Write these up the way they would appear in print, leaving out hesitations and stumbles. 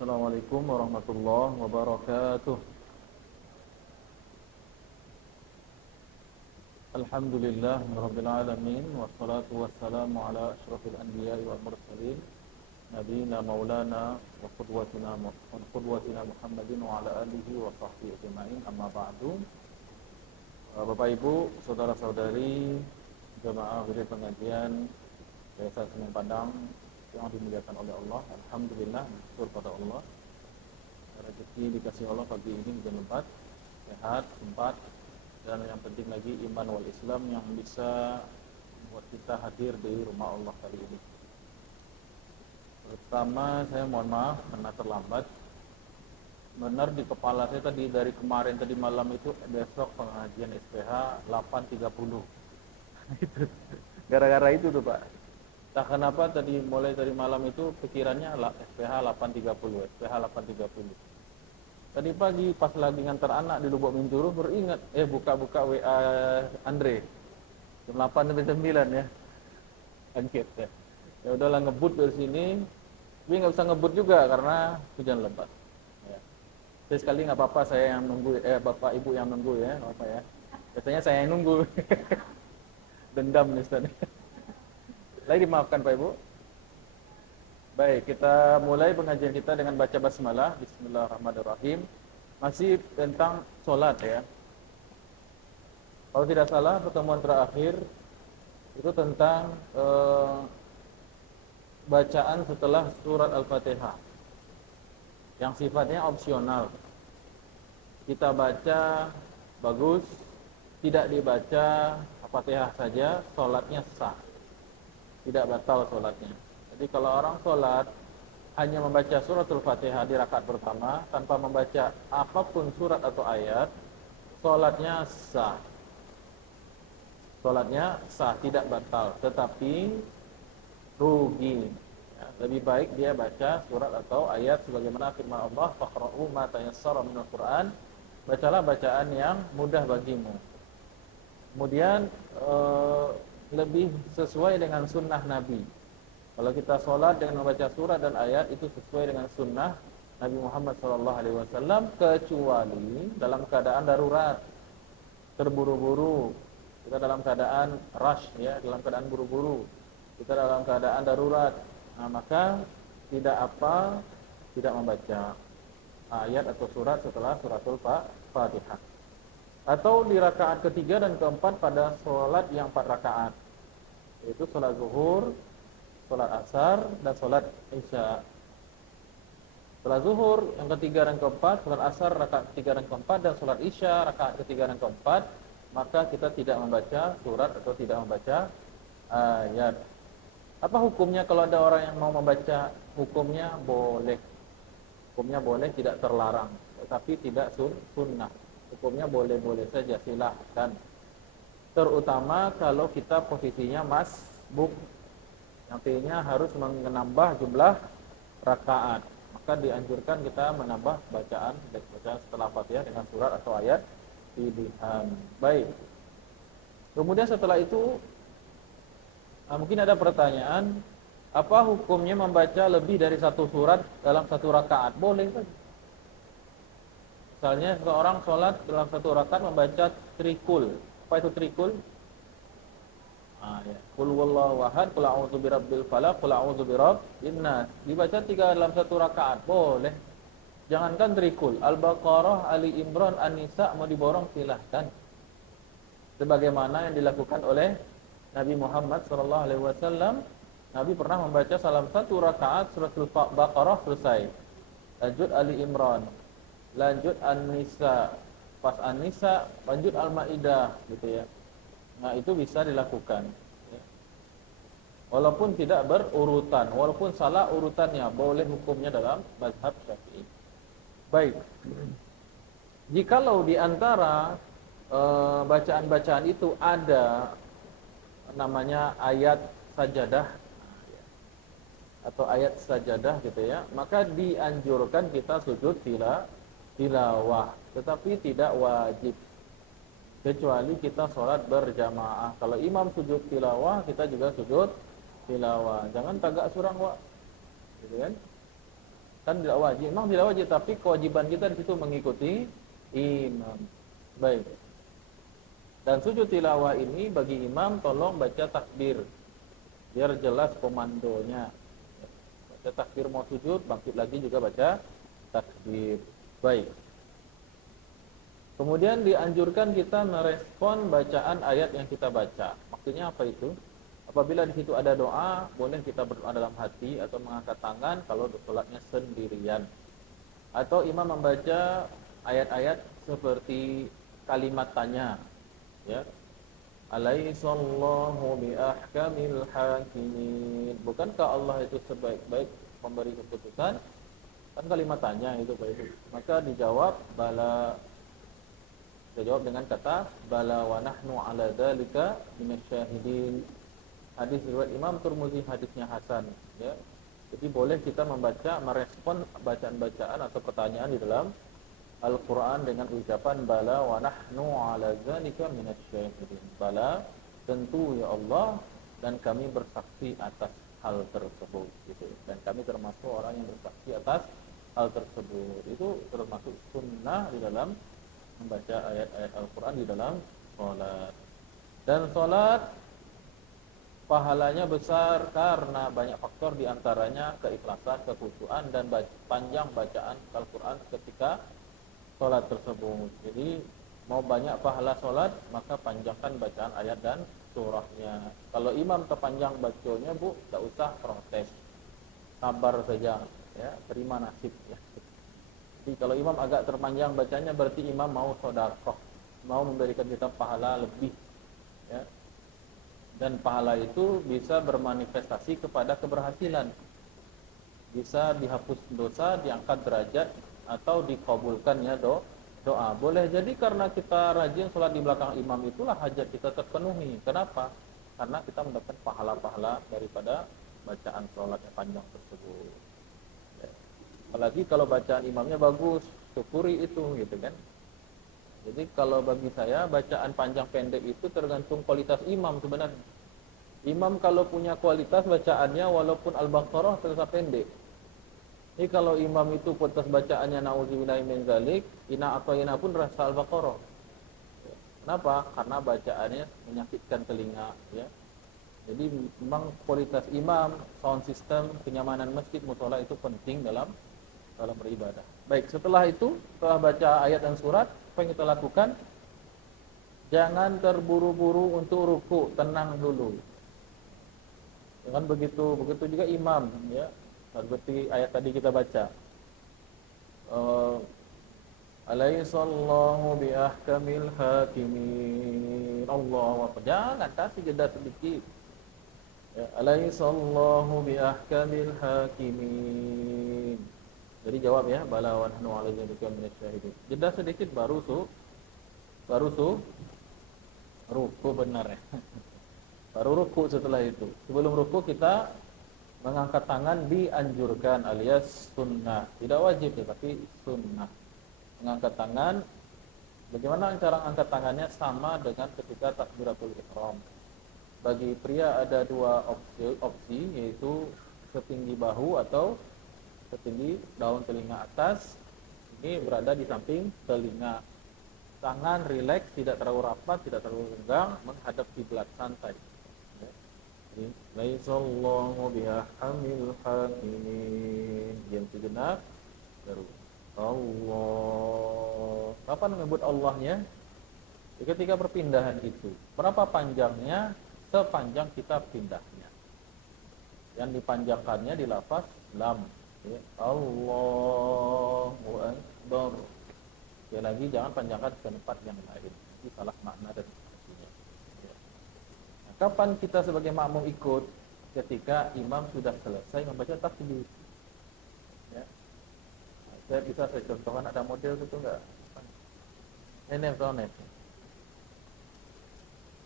Assalamualaikum warahmatullahi wabarakatuh. Alhamdulillah rabbil alamin wassalatu wassalamu ala asyrafil anbiya'i wal mursalin nabiyina maulana wa qudwatina Muhammadin wa ala alihi wa sahbihi ajma'in, amma ba'du. Bapak Ibu, saudara-saudari jemaah wirid pengajian Yayasan Semen Padang yang dimuliakan oleh Allah, alhamdulillah, syukur pada Allah. Rezeki dikasih Allah pagi ini hujan lebat, sehat, sempat, dan yang penting lagi iman wal Islam yang bisa membuat kita hadir di rumah Allah kali ini. Pertama, saya mohon maaf karena terlambat. Benar di kepala saya tadi dari kemarin tadi malam itu besok pengajian SPH 8.30. Itu gara-gara itu tuh Pak. Tak kenapa tadi mulai dari malam itu pikirannya SPH 8.30, SPH 8.30. Tadi pagi pas lagi ngantar anak di Lubuk Minturu beringat buka-buka WA Andre jam 8 sampai 9 ya. Kaget ya. Ya udahlah ngebut dari sini. Tapi nggak usah ngebut juga karena hujan lebat. Ya. Jadi sekali nggak apa-apa saya yang nunggu, Bapak Ibu yang nunggu ya, apa ya. Biasanya saya yang nunggu. Dendam nih Ustaz. Lagi dimaafkan Pak Ibu. Baik, kita mulai pengajian kita dengan baca basmalah. Bismillahirrahmanirrahim. Masih tentang sholat ya. Kalau tidak salah pertemuan terakhir itu tentang bacaan setelah surat Al-Fatihah yang sifatnya opsional. Kita baca bagus, tidak dibaca Al-Fatihah saja, sholatnya sah, tidak batal sholatnya. Jadi kalau orang sholat hanya membaca suratul Fatihah di rakaat pertama tanpa membaca apapun surat atau ayat, sholatnya sah. Sholatnya sah, tidak batal, tetapi rugi. Ya, lebih baik dia baca surat atau ayat sebagaimana firman Allah, faqra'u ma tayassara minal Qur'an, bacalah bacaan yang mudah bagimu. Kemudian lebih sesuai dengan sunnah Nabi. Kalau kita sholat dengan membaca surat dan ayat itu sesuai dengan sunnah Nabi Muhammad SAW, kecuali dalam keadaan darurat, terburu-buru, kita dalam keadaan rush ya, dalam keadaan buru-buru, kita dalam keadaan darurat, nah maka tidak membaca ayat atau surat setelah suratul Fatihah. Atau di rakaat ketiga dan keempat pada sholat yang 4 rakaat, yaitu sholat zuhur, sholat asar, dan sholat isya. Sholat zuhur yang ketiga dan keempat, sholat asar rakaat ketiga dan keempat, dan sholat isya rakaat ketiga dan keempat, maka kita tidak membaca surat atau tidak membaca ayat. Apa hukumnya kalau ada orang yang mau membaca? Hukumnya boleh. Hukumnya boleh, tidak terlarang, tetapi tidak sunnah. Hukumnya boleh-boleh saja, silahkan. Terutama kalau kita posisinya masbuk, artinya harus menambah jumlah rakaat, maka dianjurkan kita menambah bacaan setelah Fatihah dengan surat atau ayat pilihan. Baik. Kemudian setelah itu mungkin ada pertanyaan, apa hukumnya membaca lebih dari satu surat dalam satu rakaat? Boleh saja. Misalnya seorang sholat dalam satu rakaat membaca trikul. Apa itu trikul? Ya. Qul huwallahu ahad, qul a'udzu birabbil falaq, qul a'udzu birabbin nas. Dibaca 3 dalam satu rakaat, boleh. Jangankan trikul, Al-Baqarah, Ali Imran, An-Nisa mau diborong silahkan. Sebagaimana yang dilakukan oleh Nabi Muhammad SAW. Nabi pernah membaca dalam satu rakaat surat Al-Baqarah selesai, lanjut Ali Imran, lanjut An-Nisa, pas An-Nisa lanjut Al-Maidah gitu ya. Nah itu bisa dilakukan ya. Walaupun tidak berurutan, walaupun salah urutannya, boleh hukumnya dalam mazhab Syafi'i. Baik. Jikalau di antara bacaan-bacaan itu ada namanya ayat sajadah atau ayat sajadah gitu ya, maka dianjurkan kita sujud tilawah, tetapi tidak wajib, kecuali kita sholat berjamaah. Kalau imam sujud tilawah, kita juga sujud tilawah. Jangan tagak surang wa, gitu kan? Kan tidak wajib, memang tidak wajib, tapi kewajiban kita di situ mengikuti imam. Baik. Dan sujud tilawah ini bagi imam tolong baca takbir biar jelas komandonya. Baca takbir mau sujud, bangkit lagi juga baca takbir. Baik. Kemudian dianjurkan kita merespon bacaan ayat yang kita baca. Maksudnya apa itu? Apabila di situ ada doa, boleh kita berdoa dalam hati atau mengangkat tangan kalau sholatnya sendirian. Atau imam membaca ayat-ayat seperti kalimat tanya, ya. Alaihissallahu biahkamil hakimin. Bukankah Allah itu sebaik-baik pemberi keputusan? Kan kalimat tanya itu Pak itu. Maka dijawab bala. Dijawab dengan kata bala wa nahnu ala dzalika minasyahidin. Hadis riwayat Imam Tirmidzi, hadisnya hasan, ya. Jadi boleh kita membaca, merespon bacaan-bacaan atau pertanyaan di dalam Al-Quran dengan ucapan bala wa nahnu ala dzalika minasyahidin. Bala, tentu ya Allah, dan kami bersaksi atas hal tersebut, gitu. Dan kami termasuk orang yang bersaksi atas hal tersebut. Itu termasuk sunnah di dalam membaca ayat-ayat Al-Quran di dalam sholat. Dan sholat pahalanya besar karena banyak faktor, diantaranya keikhlasan, kekhusyuan, dan panjang bacaan Al-Quran ketika sholat tersebut. Jadi mau banyak pahala sholat, maka panjangkan bacaan ayat dan surahnya. Kalau imam terpanjang bacanya, Bu, tidak usah protes, sabar saja, ya, terima nasib, ya. Jadi kalau imam agak terpanjang bacanya, berarti imam mau sedekah, mau memberikan kita pahala lebih, ya. Dan pahala itu bisa bermanifestasi kepada keberhasilan, bisa dihapus dosa, diangkat derajat, atau dikabulkannya doa. Boleh jadi karena kita rajin sholat di belakang imam, itulah hajat kita terpenuhi. Kenapa? Karena kita mendapat pahala-pahala daripada bacaan sholat yang panjang tersebut. Apalagi kalau bacaan imamnya bagus, syukuri itu, gitu kan. Jadi kalau bagi saya bacaan panjang pendek itu tergantung kualitas imam sebenarnya. Imam kalau punya kualitas bacaannya walaupun Al-Baqarah terasa pendek. Ini kalau imam itu putus bacaannya na'udzubillahi min dzalik, ina atoina pun rasa Al-Baqarah. Kenapa? Karena bacaannya menyakitkan telinga, ya. Jadi memang kualitas imam, sound system, kenyamanan masjid, mushola itu penting dalam beribadah. Baik, setelah itu, setelah baca ayat dan surat, apa yang kita lakukan? Jangan terburu-buru untuk ruku, tenang dulu. Jangan begitu juga imam, ya. Seperti ayat tadi kita baca. Alaihissallahu biahkamil hakimin. Allahu akbar. Jangan, kasih jeda sedikit. Ya, alaihissallahu biahkamil hakimin. Jadi jawab ya, bala wa nahnu 'ala dzalika minasyahidin. Jeda sedikit baru ruku benar, ya. Baru ruku setelah itu. Sebelum ruku kita mengangkat tangan dianjurkan alias sunnah. Tidak wajib ya, tapi sunnah. Mengangkat tangan, bagaimana cara angkat tangannya? Sama dengan ketika takbiratul ihram. Bagi pria ada dua opsi, yaitu setinggi bahu atau setinggi daun telinga atas. Ini berada di samping telinga. Tangan rileks, tidak terlalu rapat, tidak terlalu renggang, menghadap kiblat, santai. Laisallahu biahkamil hakimin. Diam sejenak, baru Allah. Kapan menyebut Allahnya? Ketika perpindahan itu. Berapa panjangnya? Sepanjang kita pindahnya. Yang dipanjangkannya di lafaz lam, ya. Allahu Akbar. Sekali lagi jangan panjangkan ke tempat yang lain. Ini salah makna dan artinya. Ya. Nah, kapan kita sebagai makmum ikut? Ketika imam sudah selesai membaca takbir. Ya. Nah, saya contohkan, ada model itu enggak? Ini soalnya.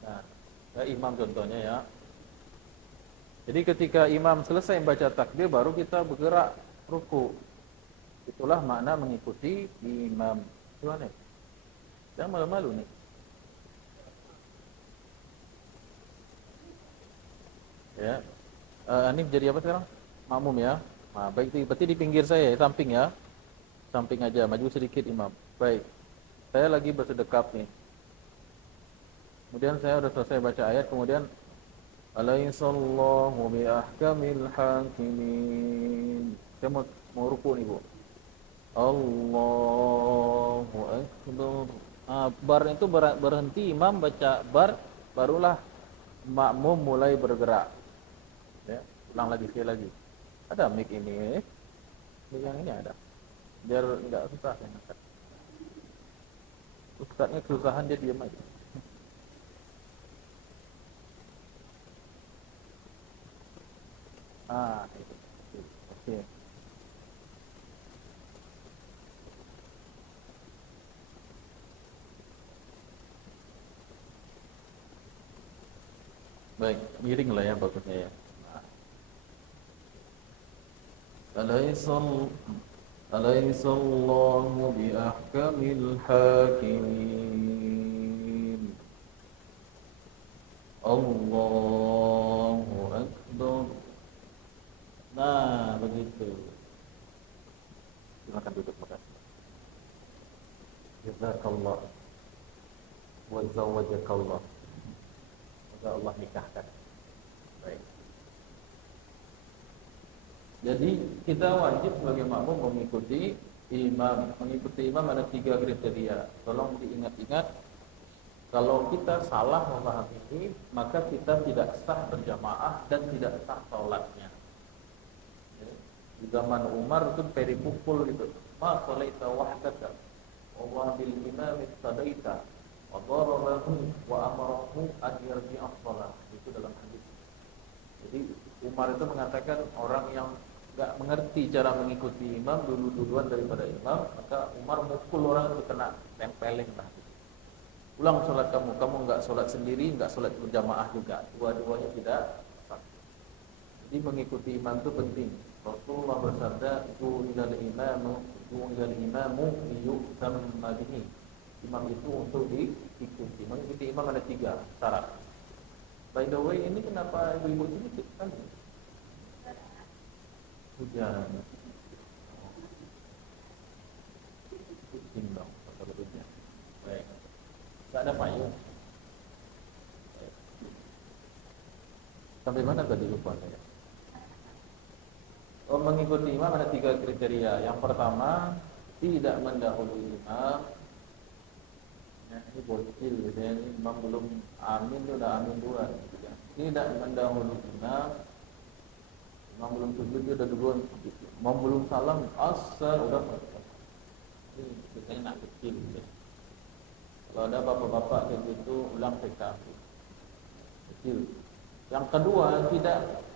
Nah, imam contohnya ya. Jadi ketika imam selesai membaca takbir baru kita bergerak ruku. Itulah makna mengikuti imam. Gimana? Jangan malu-malu nih. Ya. Ini jadi apa sekarang? Makmum ya. Nah, baik, berarti di pinggir saya, samping ya. Samping aja, maju sedikit imam. Baik, saya lagi bersedekap nih. Kemudian saya udah selesai baca ayat, kemudian Alaihissallahu biahkamil hakimin. Saya mau ruku nih, Bu. Allahu Akbar. Bar itu berhenti, imam baca bar, barulah makmum mulai bergerak. Ya, ulang lagi sekali lagi. Ada mic ini, mic yang ini ada. Biar enggak susah saya angkat. Ustaznya kesusahan dia diam aja. Itu. Oke. Baik, miring lah ya bagusnya ya. Alaisal Alaihissallahu biahkamil hakimin. Allahu Akbar. Nah, begitu. Silakan duduk, makasih. Jazakallah wa zawwajakallah. Semoga Allah nikahkan. Baik. Jadi kita wajib sebagai makmum mengikuti imam. Mengikuti imam ada 3 kriteria. Tolong diingat-ingat. Kalau kita salah memahami ini, maka kita tidak sah berjamaah dan tidak sah sholatnya. Di zaman Umar itu peripukul gitu. Ma shalaita wahdaka wa bil imam istadaita wa darabahu wa amarahu an yarji'a shalah. Itu dalam hadis. Jadi Umar itu mengatakan orang yang enggak mengerti cara mengikuti imam duluan daripada imam, maka Umar mukul orang itu kena tempelin lah. Ulang sholat kamu enggak sholat sendiri, enggak sholat berjamaah juga. Dua-duanya tidak sah. Jadi mengikuti imam itu penting. Rasulullah bersabda, "Ju'ilal imamu liyu'tamma bihi." Imam itu untuk diikuti. Mengikuti imam ada 3 syarat. By the way, ini kenapa ibu-ibu sedikit kan? Hujan. Pusing dong, kalau hujan. Baik. Enggak ada payung. Sampai mana tadi lupa saya? Mengikuti imam ada 3 kriteria. Yang pertama, tidak mendahului imam. Ya, ini bocil, ya. Imam belum amin, sudah amin duluan. Tidak mendahului imam. Imam belum sujud, dia udah duluan. Imam belum salam, asar, udah. Ini biasanya anak kecil. Ya. Kalau ada bapak-bapak kayak gitu, ulang PKP. Kecil. Yang kedua, tidak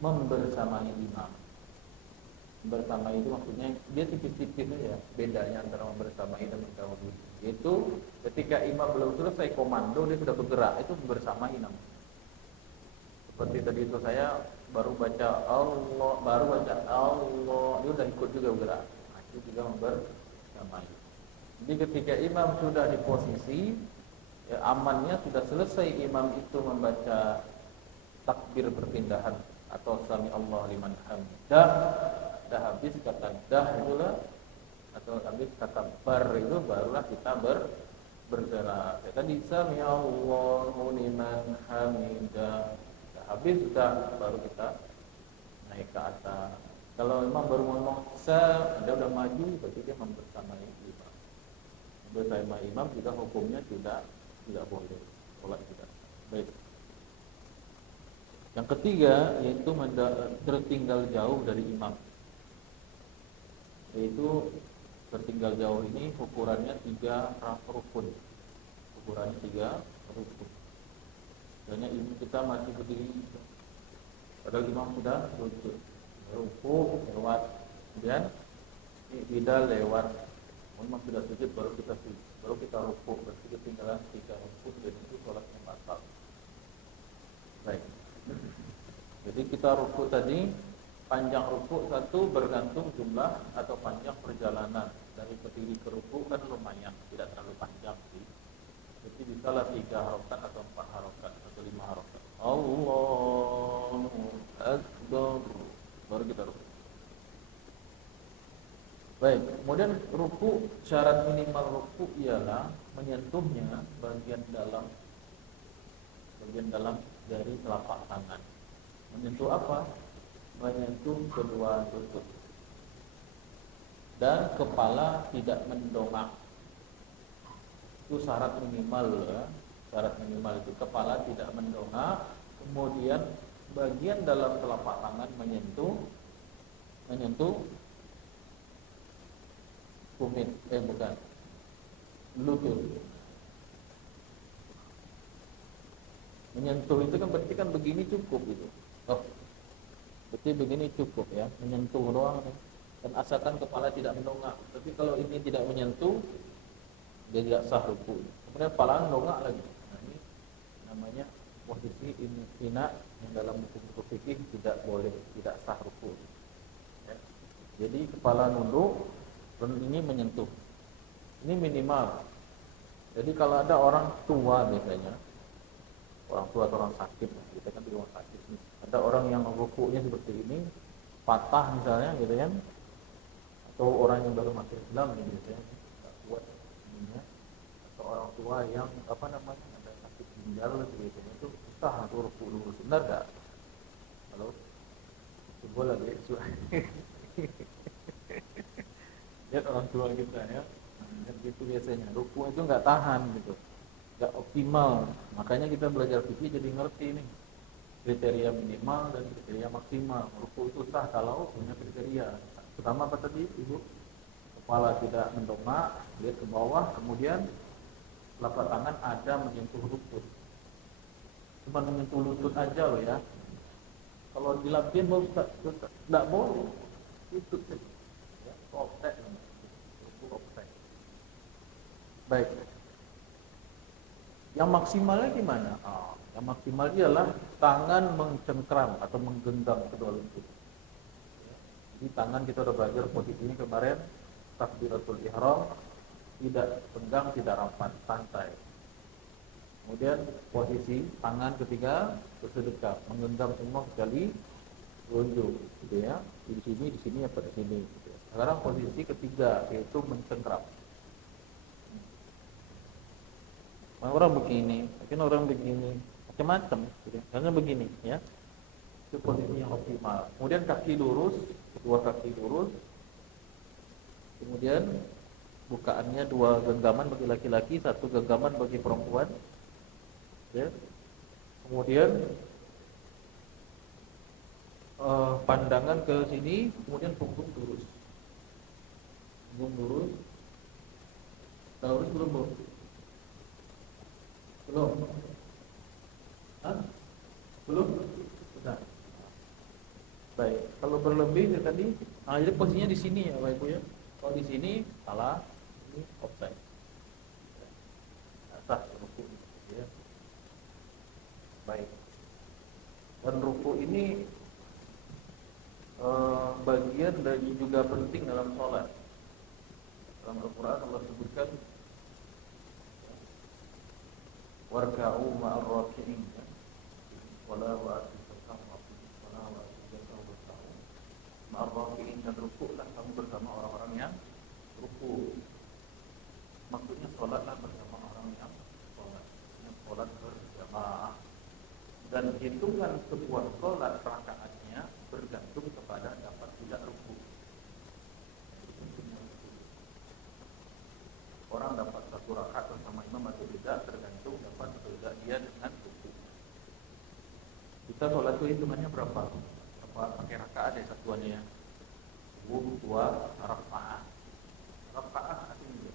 membersamai imam. Bersama itu maksudnya dia tipis-tipis ya, bedanya antara membersamai dan mendahului. Itu ketika imam belum selesai komando dia sudah bergerak, itu bersamai namanya. Seperti tadi itu saya baru baca Allah, dia udah ikut juga bergerak. Nah, itu juga membersamai. Jadi ketika imam sudah di posisi ya, amannya sudah selesai, imam itu membaca takbir perpindahan atau sami Allah liman hamidah, dah habis kata dah itulah atau habis kata bar itu barulah kita bergerak. Ya, tadi sami Allahu liman hamidah, dah habis sudah baru kita naik ke atas. Kalau memang baru ngomong dia udah maju, berarti dia membersamai imam. Membersamai imam juga hukumnya tidak boleh sholat tidak. Baik. Yang ketiga yaitu tertinggal jauh dari imam. Yaitu tertinggal jauh ini ukurannya 3 rukun. Ukurannya 3 rukun. Misalnya ini kita masih berdiri, padahal imam sudah sujud. Ruku lewat, kemudian bidal lewat. Imam sudah sujud baru kita sujud, baru kita ruku. Berarti ketinggalan 3 rukun dan itu sholatnya batal. Baik. Jadi kita ruku tadi, panjang ruku satu bergantung jumlah atau panjang perjalanan. Dari berdiri ke ruku kan lumayan, tidak terlalu panjang sih. Jadi bisalah 3 harokat atau 4 harokat atau 5 harokat. Allahu Akbar. Baru kita ruku. Baik, kemudian ruku, syarat minimal ruku ialah menyentuhnya bagian dalam dari telapak tangan. Menyentuh apa? Menyentuh kedua lutut. Dan kepala tidak mendongak. Itu syarat minimal ya. Syarat minimal itu kepala tidak mendongak, kemudian bagian dalam telapak tangan menyentuh tumit, bukan, lutut. Menyentuh itu kan berarti kan begini cukup gitu. Oh, berarti begini cukup ya, menyentuh doang nih. Dan asalkan kepala tidak mendongak. Tapi kalau ini tidak menyentuh, dia tidak sah ruku. Kemudian kepala mendongak lagi. Nah, ini namanya posisi inhina yang dalam buku fikih tidak boleh, tidak sah ruku. Ya. Jadi kepala nunduk dan ini menyentuh. Ini minimal. Jadi kalau ada orang tua biasanya, orang tua atau orang sakit, kita kan di rumah sakit nih. Ada orang yang rukunya seperti ini, patah misalnya gitu kan, atau orang yang baru masuk Islam gitu ya, nggak kuat ininya, atau orang tua yang ada sakit ginjal gitu, itu susah untuk ruku dulu, benar nggak? Halo, coba lagi suara. Lihat orang tua kita ya, nah, gitu biasanya ruku itu nggak tahan gitu, nggak optimal. Makanya kita belajar fikih jadi ngerti nih kriteria minimal dan kriteria maksimal. Ruku itu sah kalau punya kriteria. Pertama apa tadi Ibu? Kepala tidak mendongak, lihat ke bawah, kemudian telapak tangan ada menyentuh lutut. Cuma menyentuh lutut aja loh ya. Kalau dilapin mau tidak boleh. Lutut ya, offset. Offset. Baik. Yang maksimalnya gimana? Yang maksimal ialah tangan mencengkram atau menggenggam kedua lutut. Jadi tangan kita udah belajar posisinya kemarin, takbiratul ihram, tidak tegang, tidak rapat, santai. Kemudian posisi tangan ketiga bersedekap, menggenggam semua kecuali telunjuk, gitu ya. Di sini apa di sini. Gitu. Sekarang posisi ketiga yaitu mencengkram. Orang begini, mungkin orang begini, macam-macam, gitu. Karena begini, ya. Itu posisi yang optimal. Kemudian kaki lurus, kedua kaki lurus. Kemudian bukaannya dua genggaman bagi laki-laki, satu genggaman bagi perempuan. Ya. Kemudian pandangan ke sini, kemudian punggung lurus. Punggung lurus. Lurus belum, Bu? Belum? Hah? Belum? Sudah. Baik, kalau berlebih tadi, jadi posisinya di sini ya, Bapak Ibu ya. Kalau di sini salah, ini offside. Sah ruku ya. Baik. Dan ruku ini bagian dari juga penting dalam sholat. Dalam Al-Quran Allah sebutkan warka'u ma'ar raki'in wala wa'atisakam wala wa'atisakam ma'ar raki'in, dan rukuklah kamu bersama orang-orang yang ruku. Maksudnya sholatlah bersama orang yang sholat berjamaah. Dan hitungan sebuah sholat rakaatnya bergantung kepada dapat tidak ruku. Orang dapat satu rakaat bersama imam atau tidak tergantung dapat atau tidak dia dengan ruku. Kita sholat itu hitungannya berapa? Pakai rakaat ya satuannya. Dua rakaat. Rakaat artinya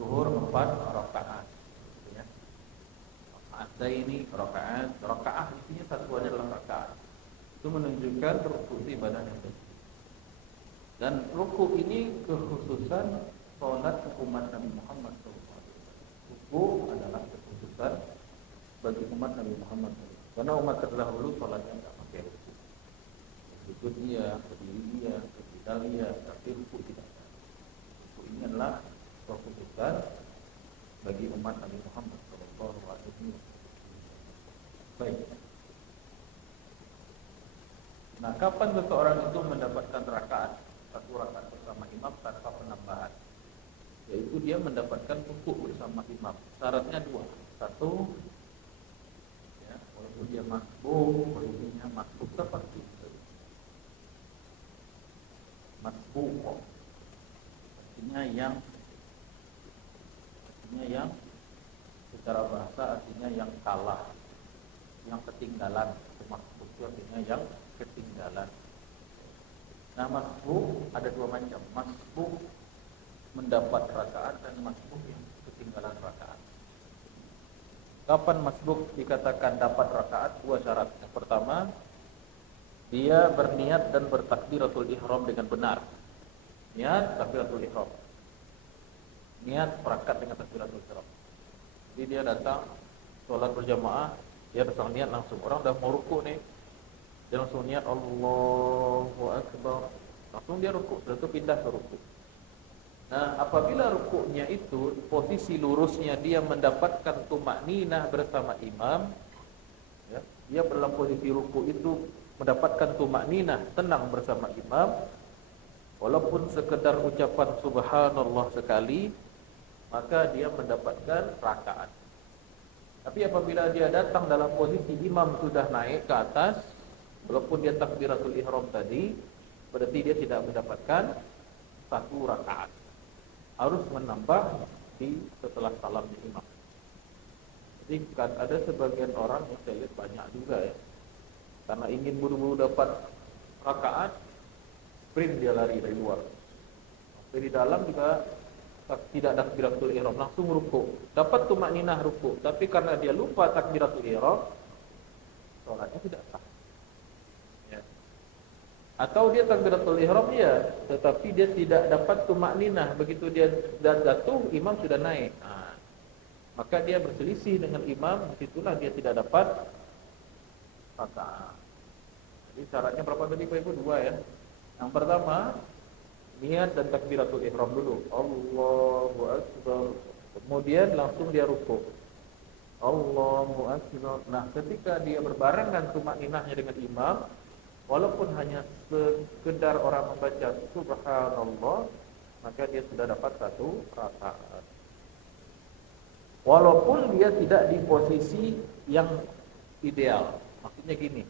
zuhur 4 rakaat. Ya. Rakaat ini rakaat isinya satuannya dalam rakaat. Itu menunjukkan ruku itu ibadah yang penting. Dan ruku ini kekhususan sholat umat Nabi Muhammad SAW. Ruku adalah kekhususan bagi umat Nabi Muhammad SAW. Karena umat terdahulu sholatnya tidak pakai ruku. Sujud dia, berdiri dia, berpidal dia, tapi ruku tidak. Ruku ini adalah kekhususan bagi umat Nabi Muhammad SAW. Baik. Nah, kapan seseorang itu mendapatkan rakaat? satu rakaat bersama imam tanpa penambahan, yaitu dia mendapatkan rukuk bersama imam. Syaratnya dua. Satu, ya, walaupun dia masbuk, posisinya masbuk seperti itu. Masbuk, artinya yang secara bahasa artinya yang kalah, yang ketinggalan. Masbuk itu artinya yang ketinggalan. Nah, masbuk ada dua macam. Masbuk mendapat rakaat dan masbuk yang ketinggalan rakaat. Kapan masbuk dikatakan dapat rakaat? Dua syarat. Yang pertama, dia berniat dan bertakbiratul ihram dengan benar. Niat takbiratul ihram. Niat perangkat dengan takbiratul ihram. Jadi dia datang sholat berjamaah, dia datang niat langsung. Orang udah mau rukuk nih, dia langsung niat Allahu Akbar, langsung dia rukuk, lalu pindah ke rukuk. Nah, apabila rukuknya itu posisi lurusnya dia mendapatkan tumakninah bersama imam, ya, dia dalam posisi rukuk itu mendapatkan tumakninah, tenang bersama imam, walaupun sekedar ucapan subhanallah sekali, maka dia mendapatkan rakaat. Tapi apabila dia datang dalam posisi imam sudah naik ke atas, walaupun dia takbiratul ihram tadi, berarti dia tidak mendapatkan satu rakaat. Harus menambah di setelah salamnya imam. Jadi ada sebagian orang yang saya lihat banyak juga ya, karena ingin buru-buru dapat rakaat, sprint dia lari dari luar. Dari dalam juga tidak takbiratul ihram, langsung rukuk. Dapat tumakninah rukuk, tapi karena dia lupa takbiratul ihram, salatnya tidak sah. Ya. Atau dia takbiratul ihram ya, tetapi dia tidak dapat tumakninah. Begitu dia jatuh, imam sudah naik. Nah, maka dia berselisih dengan imam, disitulah dia tidak dapat rakaat. Jadi syaratnya berapa tadi Pak Ibu? Dua ya. Yang pertama, niat dan takbiratul ihram dulu. Allahu Akbar. Kemudian langsung dia rukuk. Allahu Akbar. Nah, ketika dia berbarengan tumakninahnya dengan imam, walaupun hanya sekedar orang membaca subhanallah, maka dia sudah dapat satu rakaat. Walaupun dia tidak di posisi yang ideal. Maksudnya gini.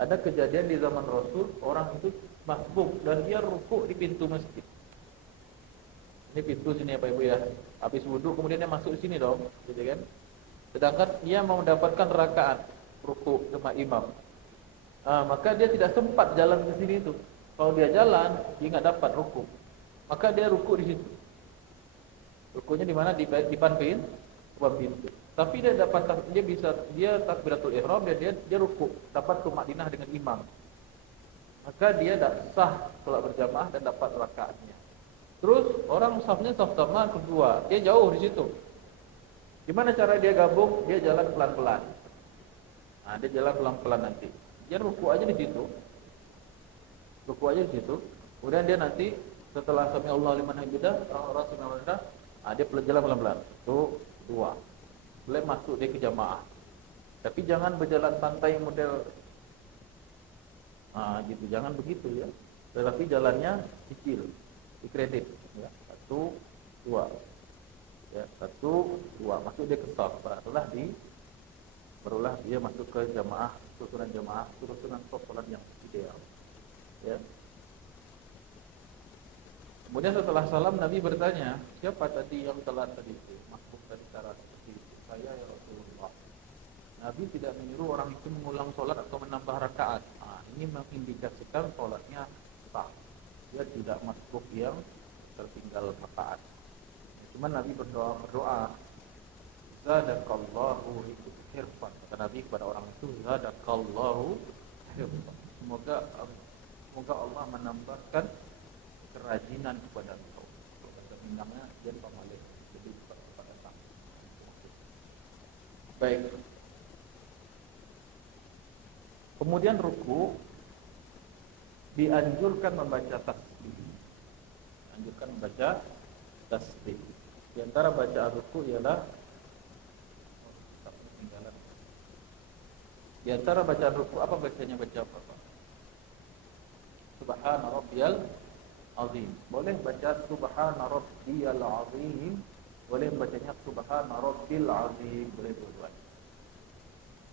Ada kejadian di zaman Rasul, orang itu masbuk dan dia rukuk di pintu masjid. Ini pintu sini ya Pak Ibu ya. Habis wudhu kemudian dia masuk sini dong, gitu kan? Sedangkan dia mau mendapatkan rakaat rukuk sama imam. Maka dia tidak sempat jalan ke sini itu. Kalau dia jalan, dia nggak dapat rukuk. Maka dia rukuk di situ. Rukuknya di mana? Di depan pintu. Tapi dia takbiratul ihram, dia rukuk, dapat tumakninah dengan imam. Maka dia sah salat berjamaah dan dapat rakaatnya. Terus orang safnya saf sama kedua, dia jauh di situ. Gimana cara dia gabung? Dia jalan pelan-pelan. Nah, dia jalan pelan-pelan nanti. Dia rukuk aja di situ. Kemudian dia nanti setelah sami Allah liman hamidah, orang sami Allah, dia jalan pelan-pelan. Tuh, dua. Boleh masuk dia ke jamaah. Tapi jangan berjalan santai model gitu, jangan begitu ya. Tetapi jalannya kecil, dikredit ya. 1, 2. Ya, 1, 2. Masuk dia ke saf. Barulah dia masuk ke jamaah, susunan saf salat yang ideal. Ya. Kemudian setelah salam Nabi bertanya, siapa tadi yang telat tadi itu? Masuk dari cara seperti itu. Saya ya Rasulullah. Nabi tidak menyuruh orang itu mengulang sholat atau menambah rakaat. Ini mengindikasikan sholatnya sah. Dia tidak masbuk yang tertinggal rakaat. Cuman Nabi berdoa, zadakallahu hirfan. Kata Nabi kepada orang itu, zadakallahu hirfan. Semoga Allah menambahkan kerajinan kepada engkau. Kata bintangnya dia pamalik lebih kepada sang. Baik. Kemudian ruku dianjurkan membaca tasbih. Di antara bacaan ruku ialah Di antara bacaan ruku apa bacanya baca apa Pak? Subhana rabbiyal azim. Boleh baca subhana rabbiyal azim, boleh bacanya subhana rabbil azim, boleh dua-dua.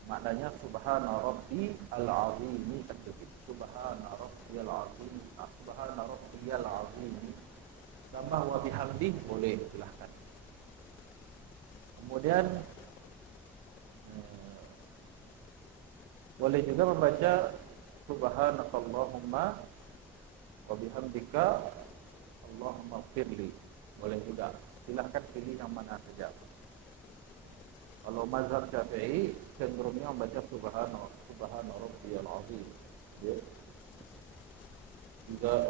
Maknanya subhana rabbi al-azim takbir. Subhana rabbiyal azim, subhana rabbiyal azim. Tambah wa bihamdi boleh, silahkan. Kemudian boleh juga membaca subhanakallahumma wa bihamdika Allahumma firli. Boleh juga. Silahkan pilih yang mana saja. Kalau mazhab Syafi'i cenderungnya membaca subhana rabbiyal azim. Ya. Idza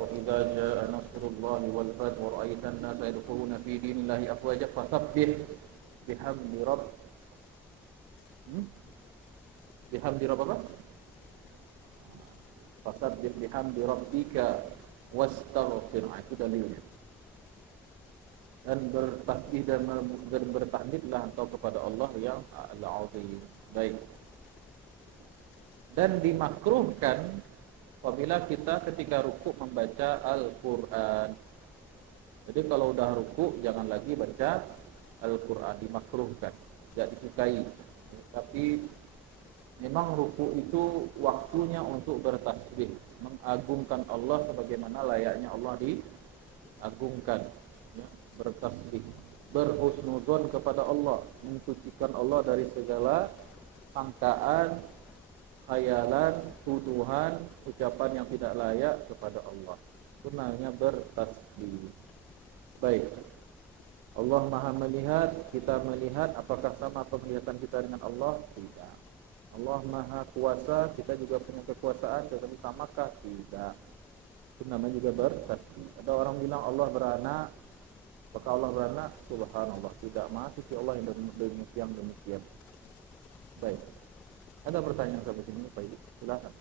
jaa nasrullahi wal fath wa ra'aitan nasa yadkhuluna fi dinillahi afwaja fasabbih bihamdi rabb bihamdi rabb apa? Fasabbih bihamdi rabbika wastaghfir. Itu dalilnya. Dan bertasbih dan bertahmidlah engkau kepada Allah yang al-azim. Baik. Dan dimakruhkan apabila kita ketika rukuk membaca Al-Qur'an. Jadi kalau udah rukuk jangan lagi baca Al-Qur'an, dimakruhkan, tidak disukai. Tapi memang rukuk itu waktunya untuk bertasbih, mengagungkan Allah sebagaimana layaknya Allah diagungkan. Ya, bertasbih, berhusnudzon kepada Allah, mensucikan Allah dari segala sangkaan, khayalan, tuduhan, ucapan yang tidak layak kepada Allah. Itu namanya bertasbih. Baik. Allah Maha melihat, kita melihat, apakah sama penglihatan kita dengan Allah? Tidak. Allah Maha kuasa, kita juga punya kekuasaan, tetapi samakah? Tidak. Itu namanya juga bertasbih. Ada orang bilang Allah beranak, apakah Allah beranak? Subhanallah, tidak. Maha suci Allah yang demikian. Baik. Ada pertanyaan sampai sini, Pak Ibu? Silakan.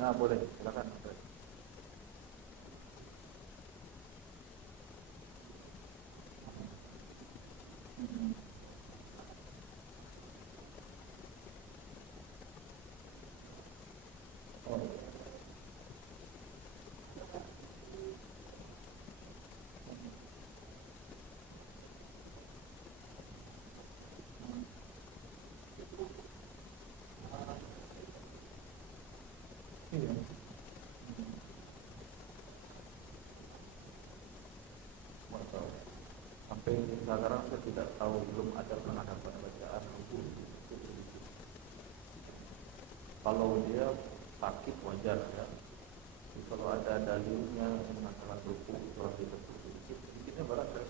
Nah, boleh, silakan. Sampai sekarang saya tidak tahu, belum ada penghadapan bacaan buku. Kalau dia sakit wajar ya. Jadi kalau ada dalilnya masalah buku surat itu sedikitnya berat ya.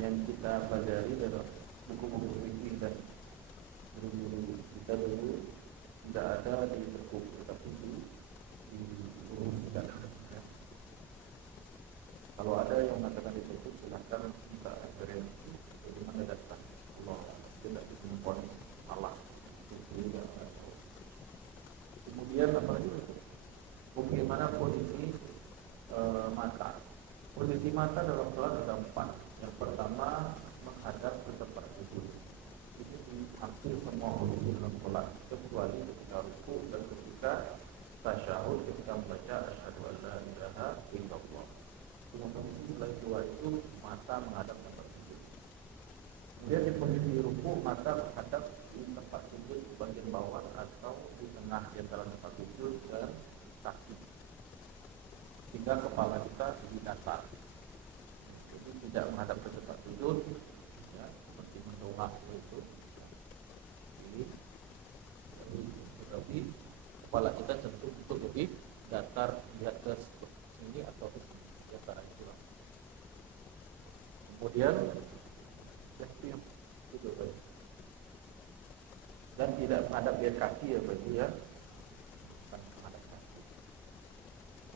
Yang kita pelajari dalam buku-buku fikih dan guru-guru kita dulu tidak ada di buku, tetapi di buku kita. Ya. Kalau ada yang mengatakan di buku, silakan kita referensi bagaimana datang Allah tidak ditemukan salah. Kemudian apa lagi? Bagaimana posisi mata? Posisi mata dalam sholat ada 4. Yang pertama menghadap ke tempat sujud. Ini di hampir semua posisi dalam sholat, kecuali ketika rukuk dan ketika tasyahud, ketika membaca asyhadu an la ilaha illallah. Cuma posisi selain dua itu mata menghadap tempat sujud. Kemudian di posisi rukuk mata menghadap di tempat sujud bagian bawah atau di tengah di antara tempat sujud dan kaki, hingga kepala kita di datar. Jadi tidak menghadap ke tempat sujud, ya, seperti mendongak itu. Tetapi kepala kita cenderung untuk lebih datar, lihat ke sini atau ke sini, di antara itu. Kemudian dan tidak menghadap ke kaki ya berarti ya.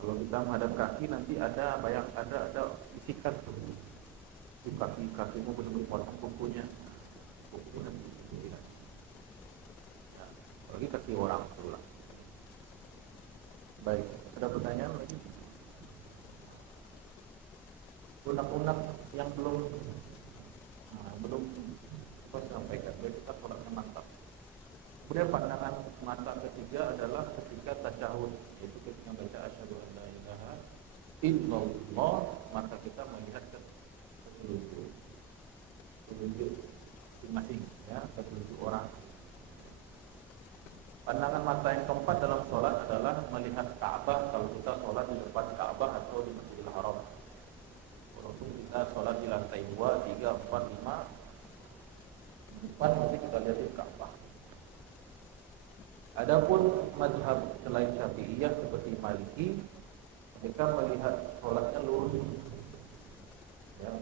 Kalau kita menghadap kaki nanti ada bisikan tuh. Di kakimu benar-benar potong kukunya. Kuku nanti ya. Lagi kaki orang tulang. Baik. unak-unak yang belum kita sampaikan, baik kita sholatnya mantap. Kemudian pandangan mata ketiga adalah ketika tasyahud, yaitu ketika baca asyhadu an la ilaha illallah, maka kita melihat ke telunjuk masing-masing, ya, ke telunjuk orang. Pandangan mata yang keempat dalam sholat adalah melihat Ka'bah kalau kita sholat di depan Ka'bah atau di Masjidil Haram. Walaupun kita sholat di lantai 2, 3, 4, 5, depan nanti kita lihat di Ka'bah. Adapun mazhab selain Syafi'iyah seperti Maliki, mereka melihat sholatnya lurus. Ya.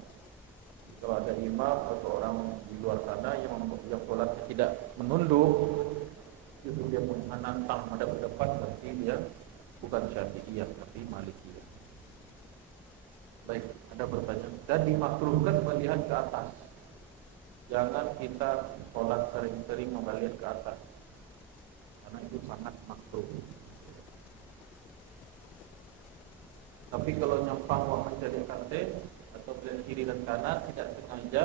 Kalau ada imam atau orang di luar sana yang sholatnya tidak menunduk, itu dia menantang pada depan, berarti dia bukan Syafi'iyah tapi Malikiyah. Baik, ada pertanyaan. Dan dimakruhkan melihat ke atas. Jangan kita sholat sering-sering melihat ke atas, karena itu sangat makruh. Tapi kalau nyampang uang mencari kante atau belian kiri dan kanan tidak sengaja,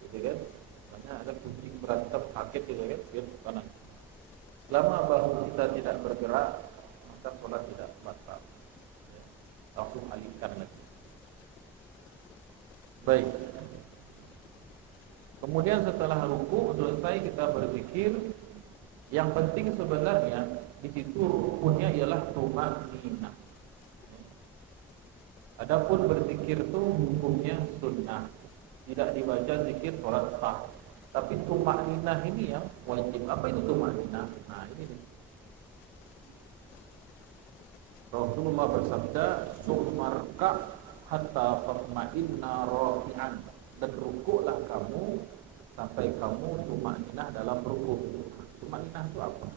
gitu kan? Karena ada kucing berantem kaget, gitu kan? Dia kanan. Selama bahu kita tidak bergerak, maka sholat tidak batal. Langsung alihkan lagi. Baik. Kemudian setelah ruku selesai kita berzikir. Yang penting sebenarnya di situ rukunnya ialah tuma'ninah. Adapun berzikir itu hukumnya sunnah, tidak dibaca zikir sholat sah. Tapi tuma'ninah ini yang wajib. Apa itu tuma'ninah? Nah ini. Rasulullah bersabda, "Sumarka hatta tatma'inna rafi'an." Dan rukuklah kamu sampai kamu tuma'ninah dalam rukuk. Tuma'ninah itu apa?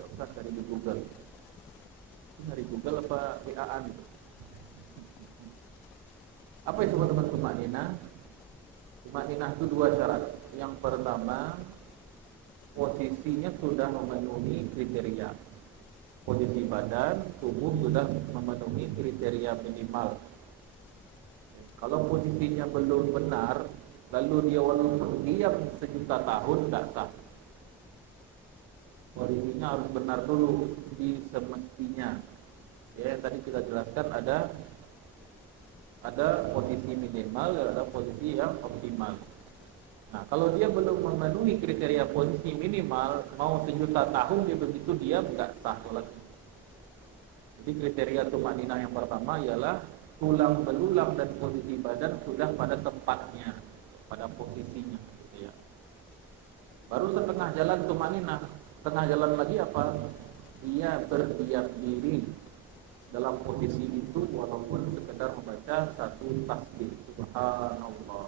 Coba cari di Google. Dari Google apa WA-an itu? Apa itu teman-teman tuma'ninah? Tuma'ninah itu dua syarat. Yang pertama, posisinya sudah memenuhi kriteria. Posisi badan, tubuh sudah memenuhi kriteria minimal. Kalau posisinya belum benar, lalu dia walaupun diam 1.000.000 tahun tidak sah. Posisinya harus benar dulu di semestinya. Ya, tadi kita jelaskan ada posisi minimal dan ada posisi yang optimal. Nah, kalau dia belum memenuhi kriteria posisi minimal, mau 1.000.000 tahun dia begitu diam, tidak sah sholat. Jadi kriteria tuma'ninah yang pertama ialah tulang belulang dan posisi badan sudah pada tempatnya, pada posisinya. Ya. Baru setengah jalan tuma'ninah, setengah jalan lagi apa? Dia berdiam diri dalam posisi itu walaupun sekedar membaca satu tasbih. Subhanallah.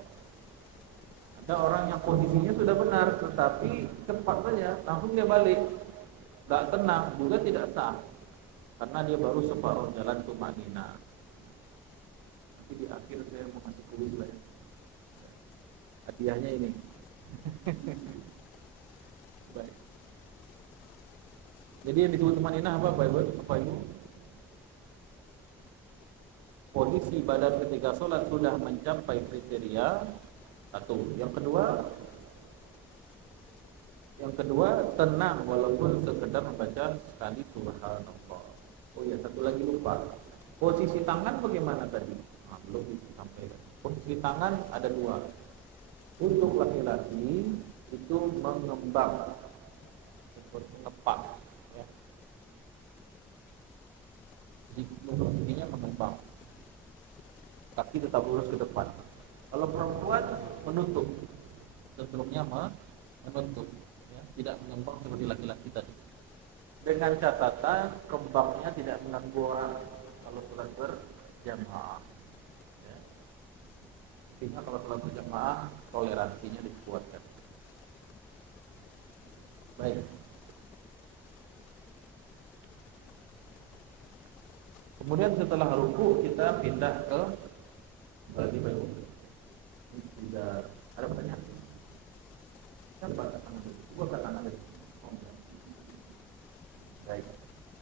Ada orang yang posisinya sudah benar, tetapi cepat saja, langsung dia balik, tidak tenang, juga tidak sah, karena dia baru separuh jalan tuma'ninah. Nanti di akhir saya mau masuk kuis lah ya. Hadiahnya ini. Baik. Jadi yang disebut tuma'ninah apa Ibu? Posisi badan ketika sholat sudah mencapai kriteria. Satu. Yang kedua tenang walaupun sekedar membaca sekali subhanallah. Oh ya, satu lagi lupa. Posisi tangan bagaimana tadi? Nah, belum disampaikan. Posisi tangan ada dua. Untuk laki-laki itu mengembang, seperti ngepak. Ya. Jadi posisinya mengembang. Kaki tetap lurus ke depan. Kalau perempuan menutup, cenderungnya menutup, ya, tidak mengembang seperti laki-laki tadi. Dengan catatan kembangnya tidak mengganggu orang kalau sholat berjamaah. Ya. Sehingga kalau sholat berjamaah toleransinya dikuatkan. Baik. Kemudian setelah ruku kita pindah ke bagi baru. Tidak ada pertanyaan. Siapa tangan itu? Gua ke tangan itu. Baik.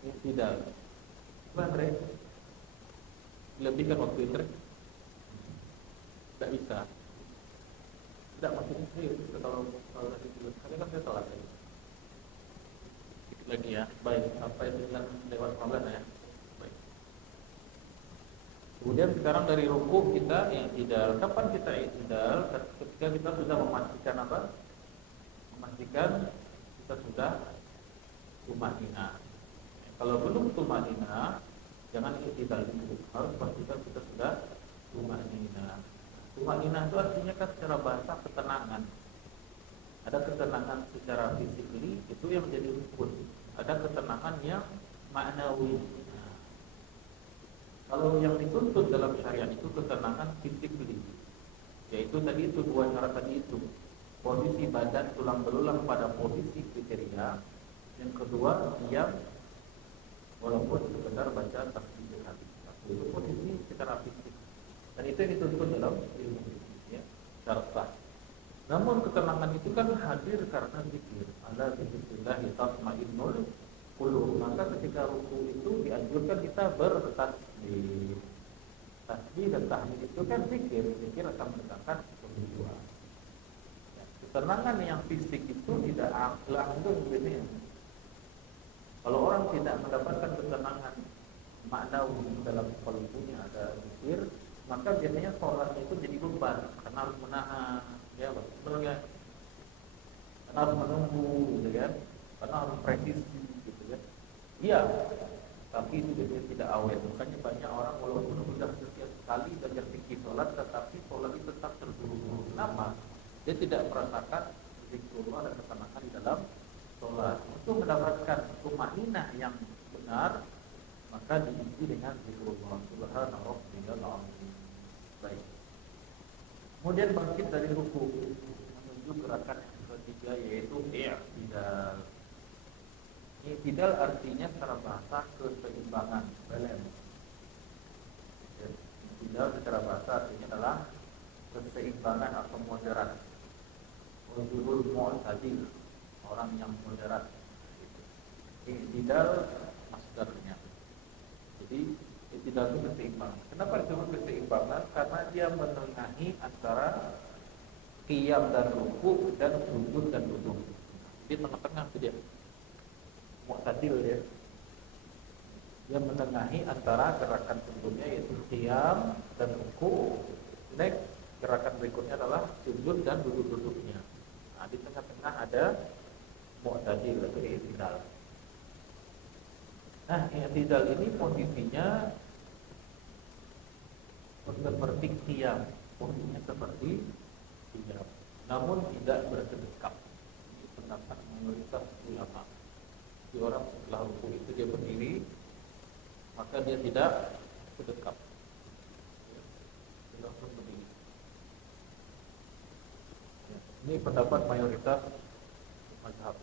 Ini tidak. Andre. pendidikan waktu itu tidak bisa. Tidak maksudnya serius. Kalau lagi dulu kali kan saya telat ya. Sedikit lagi ya. Baik, sampai 9:15 ya. Baik. Kemudian sekarang dari ruku kita i'tidal. Kapan kita i'tidal? Ketika kita sudah memastikan apa? Memastikan kita sudah tumanina. Kalau belum tumanina, jangan i'tidal dulu. Harus pastikan kita sudah tumanina. Tumanina itu artinya kan secara bahasa ketenangan. Ada ketenangan secara fisik itu yang menjadi rukun. Ada ketenangan yang maknawi. Nah, kalau yang dituntut dalam syariat itu ketenangan fisik, yaitu tadi itu dua syarat tadi itu. Posisi badan tulang belulang pada posisi kriteria. Yang kedua, diam walaupun sekedar baca tasbih hati. Itu posisi secara fisik. Dan itu yang dituntut dalam ilmu ya, secara sah. Namun ketenangan itu kan hadir karena zikir. Ala zikrillah tatmainnul qulub. Maka ketika ruku itu dianjurkan kita bertasbih. Tasbih dan tahmid itu kan zikir. Zikir akan mendatangkan kehusuan. Ya, ketenangan yang fisik itu tidak langsung begini. Kalau orang tidak mendapatkan ketenangan maknawi dalam kalbunya ada zikir, maka biasanya sholatnya itu jadi beban karena harus menahan, ya sebenarnya karena harus menunggu, gitu kan, karena harus presisi, gitu kan. Iya, tapi itu biasanya tidak awet. Makanya banyak orang walaupun sudah setiap sekali belajar fikih sholat, tetapi sholat itu tetap terburu-buru. Kenapa? Dia tidak merasakan zikrullah dan ketenangan di dalam sholat. Untuk mendapatkan tumanina yang benar, maka diisi dengan zikrullah subhana rabbiyal azim. Baik. Kemudian bangkit dari ruku menuju gerakan yang ketiga yaitu i'tidal. I'tidal artinya secara bahasa keseimbangan, balance. I'tidal secara bahasa artinya adalah keseimbangan atau moderat. Wajibul mu'tadil, orang yang moderat. I'tidal masdarnya. Jadi i'tidal itu keseimbangan. Kenapa disebut keseimbangan? Karena dia menengahi antara qiyam dan ruku dan sujud dan duduk. Di tengah-tengah itu dia. Mu'tadil ya. Dia menengahi antara gerakan sebelumnya yaitu qiyam dan ruku. Next gerakan berikutnya adalah sujud dan duduk-duduknya. Nah, di tengah-tengah ada mu'tadil atau i'tidal. Nah, i'tidal ini posisinya seperti qiyam, posisinya seperti qiyam, namun tidak bersedekap. Ini pendapat mayoritas ulama. Di orang setelah ruku itu dia berdiri, maka dia tidak sedekap. Dia langsung berdiri. Ini pendapat mayoritas mazhab,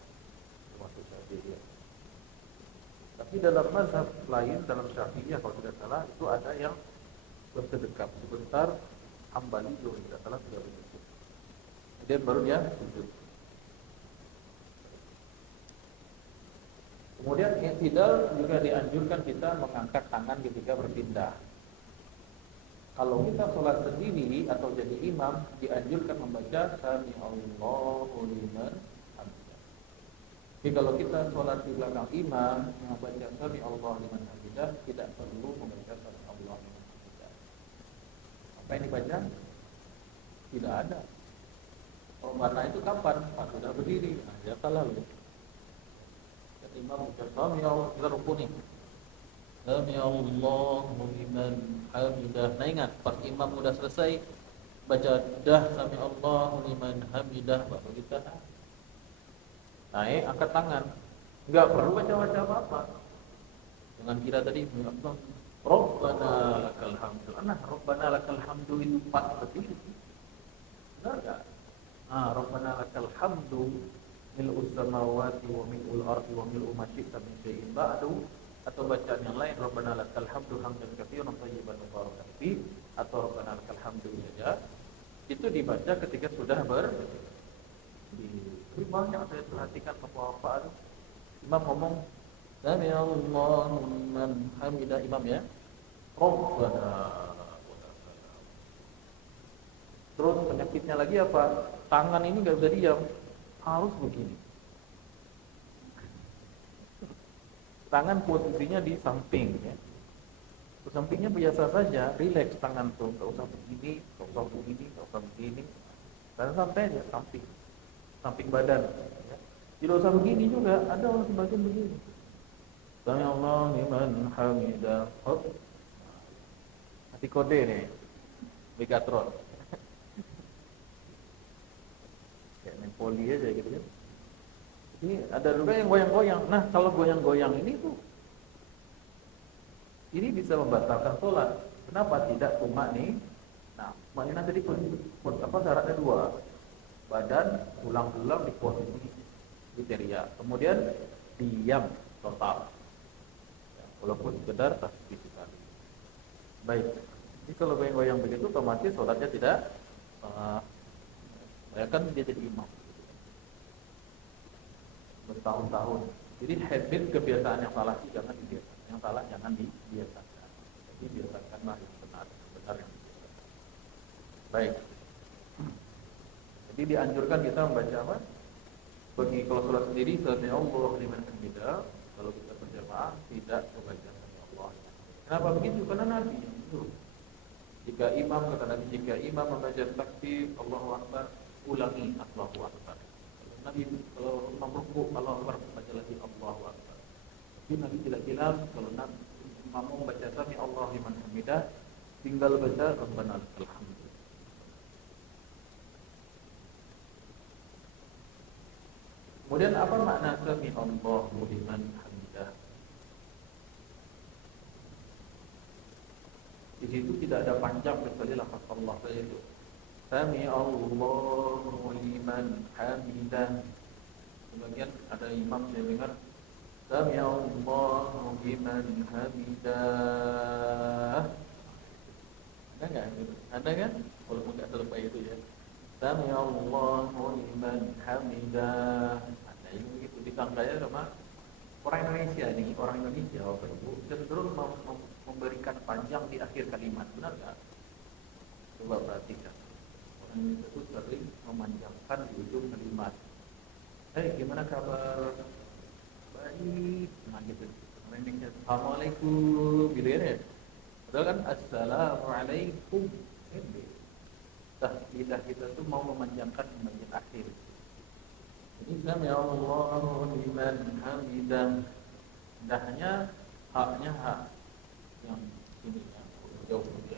termasuk Syafi'iyah. Tapi dalam mazhab lain, dalam Syafi'iyah kalau tidak salah, itu ada yang bersedekap sebentar. Hambali kalau tidak salah sudah begitu. Kemudian baru dia sujud. Kemudian i'tidal juga dianjurkan kita mengangkat tangan ketika berpindah. Kalau kita sholat sendiri atau jadi imam, dianjurkan membaca Sami Allahu liman hamidah. Jadi kalau kita sholat di belakang imam, membaca Sami Allahu liman hamidah, tidak perlu membaca Sami Allahu liman hamidah. Apa yang dibaca? Tidak ada. Karena itu kapan? Pas sudah berdiri. Nah, dia salah loh. Dan imam baca Sami Allahu, kita rukun nih. Sami Allahu liman hamidah. Nah ingat, pas imam udah selesai baca dah Sami Allahu liman hamidah, baru kita naik angkat tangan. Enggak perlu baca-baca apa-apa. Dengan kira tadi Rabbana lakal hamdu. Nah, Rabbana lakal hamdu itu pas berdiri. Benar enggak? Ah, Rabbana lakal hamdu mil'us samawati wa mil'ul ardi wa mil'u ma syi'ta min syai'in ba'du. Atau bacaan yang lain Rabbana lakal hamdu hamdan katsiran thayyiban mubarakan fi, atau Rabbana lakal hamdu saja. Itu dibaca ketika sudah berdiri. Banyak saya perhatikan apa-apa imam ngomong Sami Allahu liman hamidah, imam ya Rabbana Terus penyakitnya lagi apa? Tangan ini nggak bisa diam, harus begini. Tangan posisinya di samping, ya. Sampingnya biasa saja, rileks tangan tuh, nggak usah begini, nggak usah begini, nggak usah begini. Dan santai aja samping, samping badan. Ya. Tidak usah begini juga, ada orang sebagian begini. Sami Allah liman hamidah. Hop. Hati kode nih, Megatron. Kayak main poli aja gitu ya. Ini ada juga yang goyang-goyang. Nah, kalau goyang-goyang ini tuh, ini bisa membatalkan sholat. Kenapa tidak cuma nih? Nah, makanya tadi apa syaratnya dua. Badan ulang-ulang di posisi kriteria. Kemudian diam total. Ya, walaupun sekedar tasbih sekali. Baik. Jadi kalau goyang-goyang begitu, otomatis sholatnya tidak. Kan dia jadi imam bertahun-tahun. Jadi habit kebiasaan yang salah itu jangan dibiasakan. Yang salah jangan dibiasakan. Jadi biasakanlah yang benar yang dibiasakan. Baik. Jadi dianjurkan kita membaca apa? Bagi kalau sholat sendiri, sami Allah liman hamidah. Kalau kita berjamaah tidak membaca sami Allah. Kenapa begitu? Karena Nabi itu. Jika imam kata Nabi, jika imam membaca takbir Allahu Akbar, ulangi Allahu Akbar. Nabi kalau imam rukuk Allahu Akbar, baca lagi Allahu Akbar. Tapi Nabi tidak bilang kalau imam membaca sami Allah liman hamidah, tinggal baca Rabbana lakal hamd. Kemudian apa makna sami Allahu liman hamidah? Di situ tidak ada panjang kecuali lafaz Allah saja itu. Sami Allahu liman hamidah. Kemudian ada imam yang dengar Sami Allahu liman hamidah. Ada nggak? Ada kan? Walaupun nggak terlepas itu ya. Sami Allahu liman hamidah. Ada yang begitu ditandai sama orang Indonesia nih, orang Indonesia Bapak Ibu cenderung memberikan panjang di akhir kalimat, benar nggak? Coba perhatikan. Orang Indonesia itu sering memanjangkan di ujung kalimat. Hei, gimana kabar? Baik, nah gitu. Orang Indonesia, Assalamualaikum, gitu ya. Padahal kan Assalamualaikum. Lidah kita tuh mau memanjangkan di bagian akhir. Ini sami Allahu liman hamidah. Dahnya haknya hak yang ini yang jauh dia.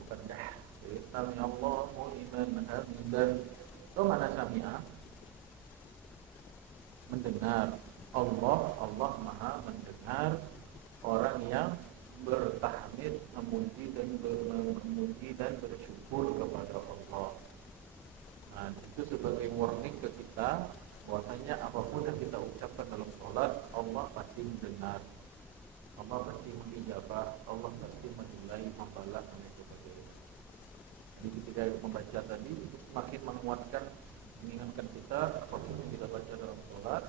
Bukan dah. Jadi sami Allahu liman hamidah. Itu mana sami'a? Mendengar. Allah Maha mendengar orang yang bertahmid, memuji dan bersyukur kepada Allah. Nah, itu sebagai warning ke kita bahwasanya apapun yang kita ucapkan dalam sholat, Allah pasti mendengar, Allah pasti mengijabah, Allah pasti menilai, membalas dan sebagainya. Jadi ketika membaca tadi makin menguatkan, mengingatkan kita apapun yang kita baca dalam sholat,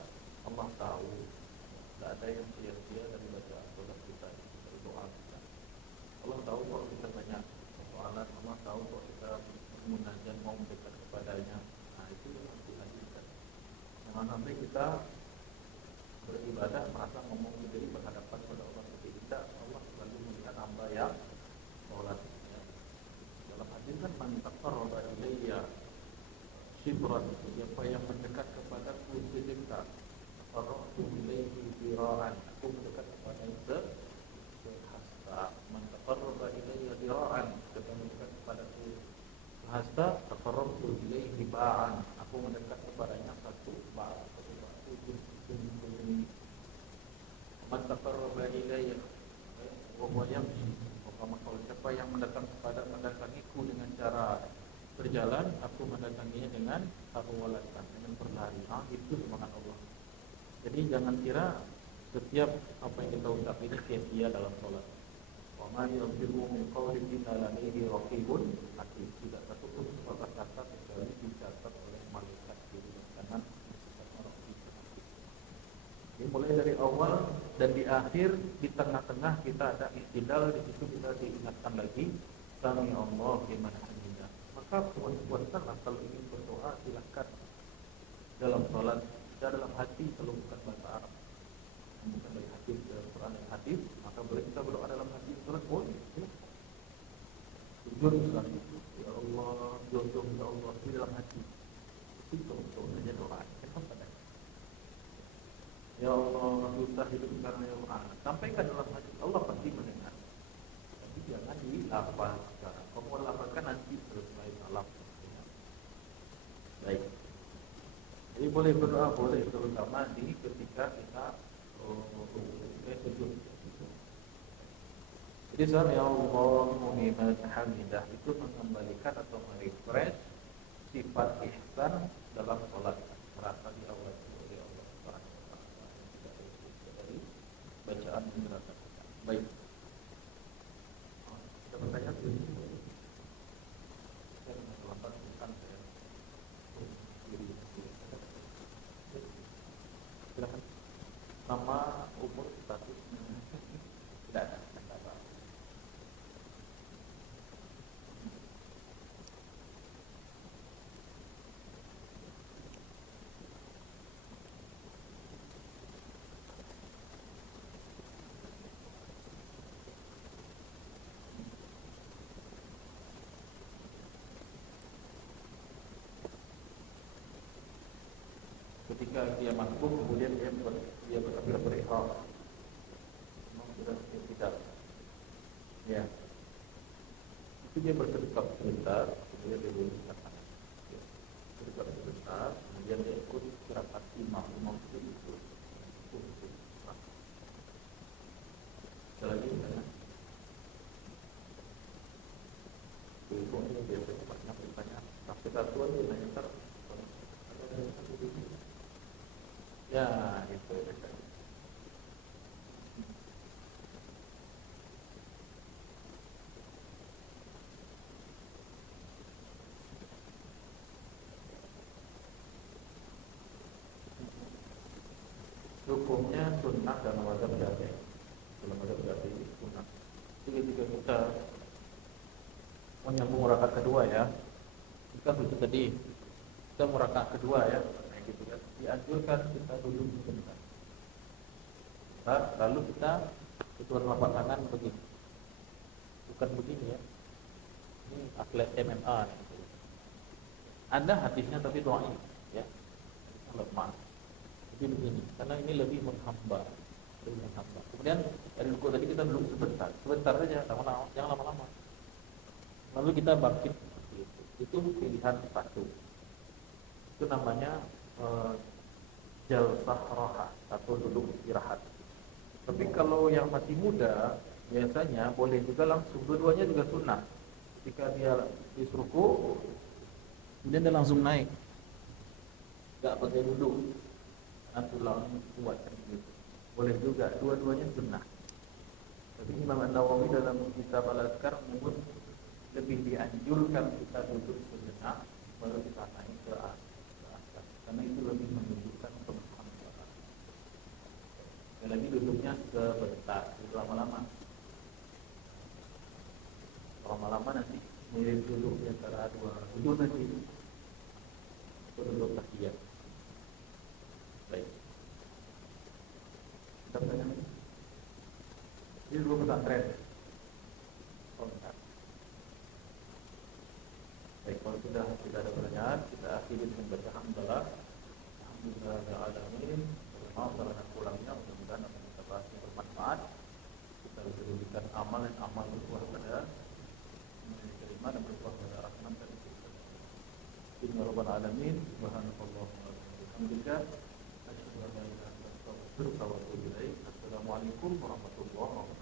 Allah tahu. Tidak ada yang sia-sia dari baca sholat kita, dari doa kita. Allah tahu kalau kita banyak persoalan, Allah tahu kalau kita munajat mau mendekat kepadanya. Nah, itu yang harus dihadirkan. Jangan sampai kita beribadah merasa ngomong sendiri berhadapan pada Allah, tapi tidak. Allah selalu melihat hamba yang sholat. Dalam hadis kan man taqarraba ilayya shibran, siapa yang mendekat kepadaku sejengkal, taqarrabtu ilayhi dira'an, aku mendekat kepadanya sehasta. Man taqarraba ilayya dira'an, siapa yang mendekat kepadaku sehasta, taqarrabtu ilayhi ba'an, aku mendekat kepadanya satu ba'an, satu ba'an. Man taqarraba ilayya wa huwa yamshi, kalau siapa yang mendatangiku dengan cara berjalan, aku mendatanginya dengan harwalatan, dengan berlari. Itu semangat Allah. Jadi jangan kira setiap apa yang kita ucap ini sia-sia dalam sholat. Wa ma yalfizu min qawlin illa ladayhi raqibun atid. Tidak satu pun kata-kata kecuali dicatat oleh malaikat kiri dan kanan. Jadi mulai dari awal dan di akhir, di tengah-tengah kita ada istidal, di situ kita diingatkan lagi sami Allah liman hamidah. Maka puas-puaskanlah kalau ingin berdoa, silakan dalam sholat, dalam hati kalau bukan bahasa Arab, bukan dari hadis, dari Quran dan hadis, maka boleh kita berdoa dalam hati sholat boleh. Jujur misalnya, ya Allah, jodoh ya Allah, di dalam hati. Itu doanya doa. Ya Allah, susah hidup karena ya Allah. Sampaikan dalam hati, Allah pasti mendengar. Tapi jangan dilafazkan. Kamu mau lafazkan nanti selesai salam. Baik. Jadi boleh berdoa, boleh, terutama di ketika kita sujud. Jadi ya Allah, mu'minah hamidah itu mengembalikan atau merefresh sifat ihsan dalam sholat. Merasa diawasi oleh Allah Subhanahu wa taala dari bacaan penjelasan. Baik. Ada pertanyaan? Saya melakukan bukan saya. Silakan. Nama, umur, status tidak ada. Ketika dia masuk, kemudian dia berihram, memang sudah tidak, ya, itu dia bersedekap sebentar, kemudian dia bersedekap, bersedekap sebentar, kemudian dia ikut gerakan imam itu. Sekali lagi, karena itu ini biasanya banyak bertanya, tapi satuan dia nanya ter. Ya, itu. Hukumnya sunnah dalam mazhab Syafi'i. Dalam mazhab Syafi'i sunnah. Jadi ketika kita menyambung rakaat kedua ya, kita sudah tadi kita mau rakaat kedua ya, kayak gitu kan. Dianjurkan kita duduk sebentar. Lalu kita keluar telapak tangan begini, bukan begini ya. Ini atlet MMA nih. Ada hadisnya tapi doain ya, lemah. Jadi begini, karena ini lebih menghamba. Kemudian dari rukuk tadi kita duduk sebentar saja, jangan lama-lama. Lalu kita bangkit. Itu pilihan satu. Itu namanya jalsah roha atau duduk istirahat. Tapi kalau yang masih muda, biasanya boleh juga langsung, dua-duanya juga sunnah. Ketika dia disuruh, kemudian dia langsung naik, nggak pakai duduk, tulang kuat gitu. Boleh juga, dua-duanya sunnah. Tapi Imam An-Nawawi dalam kitab Al-Azkar menyebut lebih dianjurkan kita duduk sejenak baru kita naik ke atas, karena itu lebih menunjukkan penghambaan. Dan lagi duduknya sebentar, lama-lama nanti mirip duduk di antara dua duduk nanti duduk tahiyat. Baik. Kita tanya lagi. Ini dulu pesantren. Baik, kalau sudah tidak ada pertanyaan, kita akhiri dengan baca hamdalah. Alhamdulillahirrahmanirrahim. Maaf kalau ada kurangnya, mudah-mudahan apa yang kita bahas yang bermanfaat. Kita berikan amal dan amal berbuah pada kelima dan berbuah pada rahmat dan kita. Inna rabbal alamin. Subhanallah. Alhamdulillah. Assalamualaikum warahmatullahi wabarakatuh.